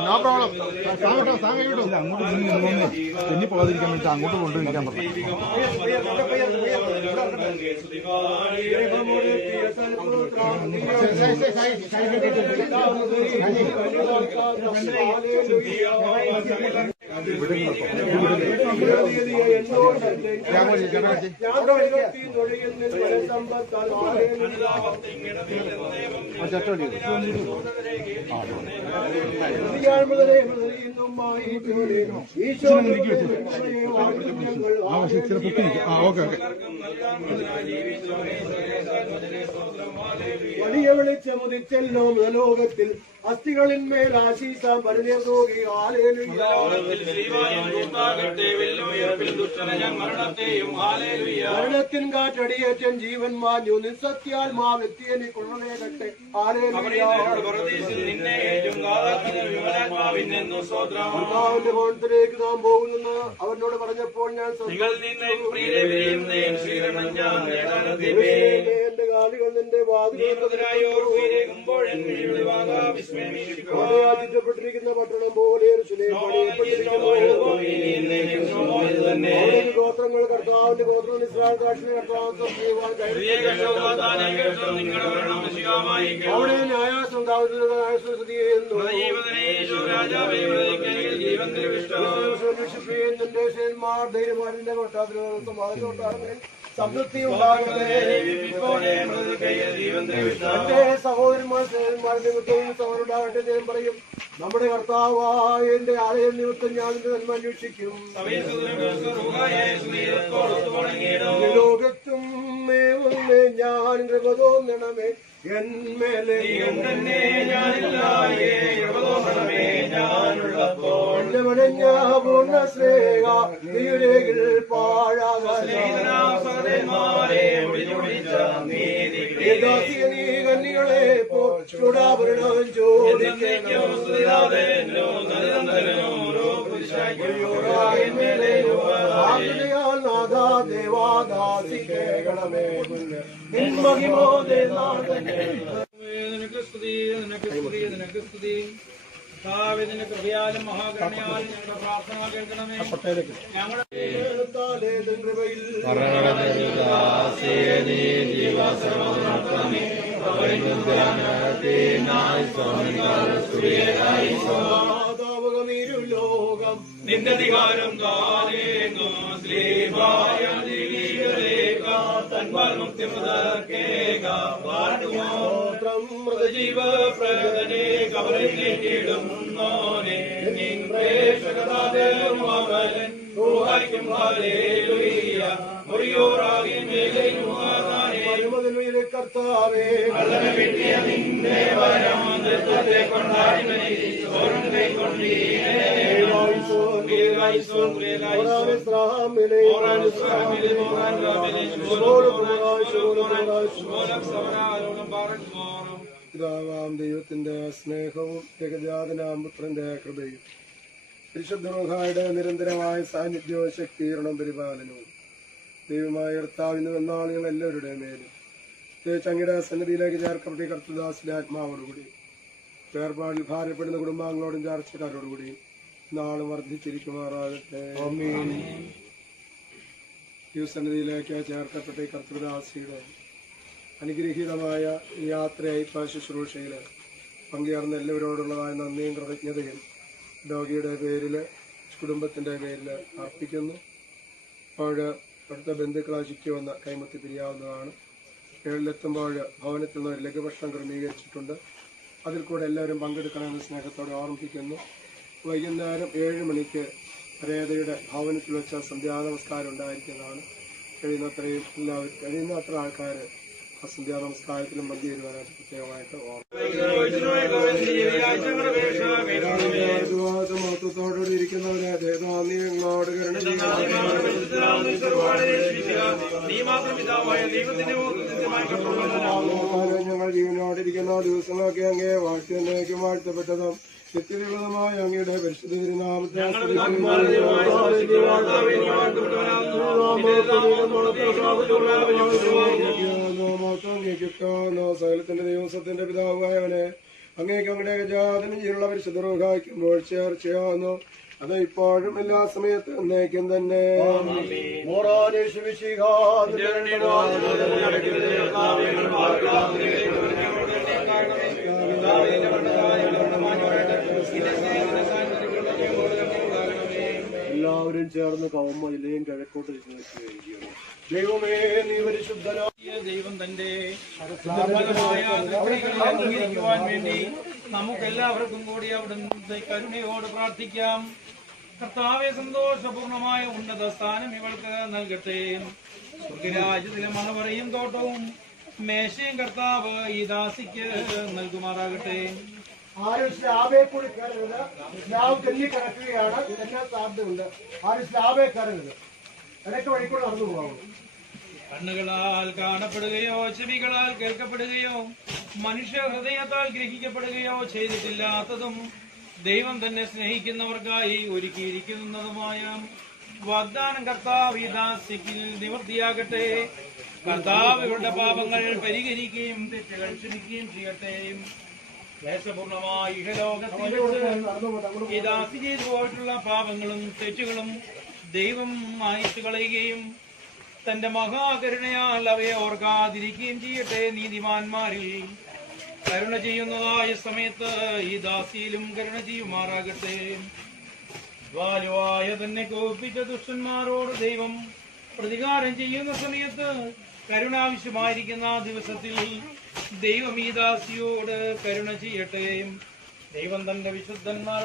No problem. അങ്ങോട്ട് പോകാതിരിക്കാൻ വേണ്ടി അങ്ങോട്ട് കൊണ്ടുവരിക്കാൻ പറഞ്ഞു. വലിയ വെളിച്ചമുദിച്ചല്ലോ ലോകത്തിൽ അസ്ഥികളിന്മേൽ ആശീസാം പരിചോകി മരണത്തിൻ കാറ്റടിയേറ്റൻ ജീവൻ മാഞ്ഞു നിസ്സത്യാത്മാവെത്തിയെ കൊള്ളനേകട്ടെ കർത്താവിന്റെ ഭവനത്തിലേക്ക് നാം പോകുമെന്ന് അവനോട് പറഞ്ഞപ്പോൾ ഞാൻ എന്റെ കാലുകൾ നിന്റെ വാതിൽപ്പെട്ടിരിക്കുന്ന പട്ടണം പോലെ ഗോത്രങ്ങൾ കർത്താവിന്റെ ഗോത്രം ഇസ്രായേൽ കാട്ടിലെ കർത്താവ് അവിടെ ന്യായാസം സ്ഥിതി ചെയ്യുന്നു. നിന്റെ ശേന്മാർ ധൈര്യമാരിന്റെ കൊട്ടാരത്തിൽ സംതൃപ്തി ഉണ്ടാകട്ടെ. എന്റെ സഹോദരന്മാർ സ്നേഹന്മാരുടെ നിമിത്തവും സഹോദരുണ്ടാകട്ടെ. ഞാൻ പറയും, നമ്മുടെ കർത്താവായ എന്റെ ആലയം നിമിത്തം ഞാൻ നിന്റെ നന്മ അന്വേഷിക്കും. ലോകത്തും ഞാൻ കൃപ തോന്നണമേ എന്മേലെ എന്റെ മടഞ്ഞ പൂർണ്ണ സ്നേഹ നീരകിൽ നീ കന്നികളെ ചൂടാഭരണം ചോദിക്കാൻ നാഥാ ദേവാദാസികളമേ നിന്റെ കൃപയാലും മഹാകരുണയാലും ഞങ്ങളുടെ പ്രാർത്ഥന കേൾക്കണമേ. ഞങ്ങളുടെ ലോകം നിന്റെ അധികാരം താനേങ്ങോ ശ്രീവായ ജീവ പ്രദനെ കവറിടുന്നോനെ കർത്താവേ പിതാവാം ദൈവത്തിന്റെ സ്നേഹവും ഏകജാതനാം പുത്രന്റെ കൃപയും പരിശുദ്ധ റൂഹായുടെ നിരന്തരമായ സാന്നിധ്യവും ശക്തീകരണം പരിപാലനവും ദൈവമായ കർത്താവിന് എന്നാളുകൾ എല്ലാവരുടെയും മേലും ചങ്ങിട സന്നിധിയിലേക്ക് ചേർക്കപ്പെട്ട കർത്തദാസിന്റെ ആത്മാവോടുകൂടി വേർപാടിൽ ഭാരപ്പെടുന്ന കുടുംബാംഗങ്ങളോടും ചാർച്ചക്കാരോടുകൂടി നാളും വർദ്ധിച്ചിരിക്കുമാറാകട്ടെ. ഈ സന്നിധിയിലേക്ക് ചേർക്കപ്പെട്ട ഈ കർത്തദാസിയുടെ അനുഗ്രഹീതമായ യാത്രയയപ്പ ശുശ്രൂഷയിൽ പങ്കുചേർന്ന എല്ലാവരോടുള്ളതായ നന്ദിയും കൃതജ്ഞതയും രോഗിയുടെ പേരിൽ കുടുംബത്തിന്റെ പേരിൽ അർപ്പിക്കുന്നു. അപ്പോൾ അടുത്ത ബന്ധുക്കളെ ചുറ്റുവന്ന് കൈമുത്തി പിരിയാവുന്നതാണ്. ഏഴിലെത്തുമ്പോൾ ഭവനത്തിൽ നിന്ന് ഒരു ലഘുഭക്ഷണം ക്രമീകരിച്ചിട്ടുണ്ട്. അതിൽ കൂടെ എല്ലാവരും പങ്കെടുക്കണമെന്ന് സ്നേഹത്തോടെ ഓർമ്മിപ്പിക്കുന്നു. വൈകുന്നേരം 7 മണിക്ക് രേതയുടെ ഭവനത്തിൽ വെച്ച സന്ധ്യാനമസ്കാരം ഉണ്ടായിരിക്കുന്നതാണ്. കഴിയുന്നത്ര ആൾക്കാർ ആ സന്ധ്യാനമസ്കാരത്തിലും പങ്കുചേരുവാനായിട്ട് പ്രത്യേകമായിട്ട് മഹത്വത്തോടുകൂടി ഇരിക്കുന്നവരെ ദേവാന്യങ്ങളോട് ഞങ്ങൾ ജീവനോടിരിക്കുന്ന ദിവസങ്ങളൊക്കെ അങ്ങേ വാഴ്ത്തിയേക്കും വാഴ്ത്തപ്പെട്ടതും നിത്യതയുള്ളതുമായ അങ്ങയുടെ പരിശുദ്ധ തിരുനാമത്തെ സകലത്തിന്റെ ദിവസത്തിന്റെ പിതാവായവനെ അങ്ങേക്ക് അങ്ങയുടെ ജാതനും ജീവനുള്ള പരിശുദ്ധ റൂഹായിക്കുമ്പോൾ ചേർച്ചയാവുന്നു. അത് ഇപ്പോഴും എല്ലാ സമയത്തും എന്നേക്കും തന്നെ. എല്ലാവരും ചേർന്ന് കവമ്മയിലെയും കിഴക്കോട്ട് വെക്കുകയാണ്. ദൈവമേ നീ പരിശുദ്ധനായ ദൈവം തന്റെ അംഗീകരിക്കുവാൻ വേണ്ടി നമുക്കെല്ലാവർക്കും കൂടി അവിടുത്തെ കരുണയോട് പ്രാർത്ഥിക്കാം. കർത്താവെ സന്തോഷപൂർണമായ ഉന്നത സ്ഥാനം ഇവൾക്ക് നൽകട്ടെ. സ്വർഗരാജ്യത്തിലെ മണവറയും തോട്ടവും മേശയും കർത്താവ് ഈ ദാസിക്ക് നൽകുമാറാകട്ടെ. ആരും സ്ലാബേ കൂടി കയറരുത്. സ്ലാബ് കല്ലി കിടക്കുകയാണ്. എല്ലാ സാധ്യതയുണ്ട്. ആരും സ്ലാബേ കയറരുത്. ഇടയ്ക്ക് വഴിക്കൂടെ നടന്നു പോകാവുള്ളൂ. കണ്ണുകളാൽ കാണപ്പെടുകയോ ചെവികളാൽ കേൾക്കപ്പെടുകയോ മനുഷ്യ ഹൃദയത്താൽ ഗ്രഹിക്കപ്പെടുകയോ ചെയ്തിട്ടില്ലാത്തതും ദൈവം തന്നെ സ്നേഹിക്കുന്നവർക്കായി ഒരുക്കിയിരിക്കുന്നതുമായ വാഗ്ദാനം കർത്താവ് ഈ ദാസിക്കിൽ നിവൃത്തിയാകട്ടെ. കർത്താവ് ഇവരുടെ പാപങ്ങൾ പരിഹരിക്കുകയും തെറ്റുകൾ ക്ഷമിക്കുകയും ചെയ്യട്ടെ. ക്ലേശപൂർണമായ ഇഹലോകത്തിൽ ഈ ദാസി ചെയ്തു പോയിട്ടുള്ള പാപങ്ങളും തെറ്റുകളും ദൈവം മായ്ച്ചു കളയുകയും തന്റെ മഹാകരുണയാൽ അവയെ ഓർക്കാതിരിക്കുകയും ചെയ്യട്ടെ. നീതിമാന്മാരിൽ കരുണ ചെയ്യുന്നതായ സമയത്ത് ഈ ദാസിയിലും കരുണ ചെയ്യുമാറാകട്ടെ. ജ്വാലുവായ തന്നെ കോപിച്ച ദുഷ്ടന്മാരോട് ദൈവം പ്രതികാരം ചെയ്യുന്ന സമയത്ത് കരുണ ആവശ്യമായിരിക്കുന്ന ദിവസത്തിൽ ദൈവം ഈ ദാസിയോട് കരുണ ചെയ്യട്ടെ. ദൈവം തന്റെ വിശുദ്ധന്മാർ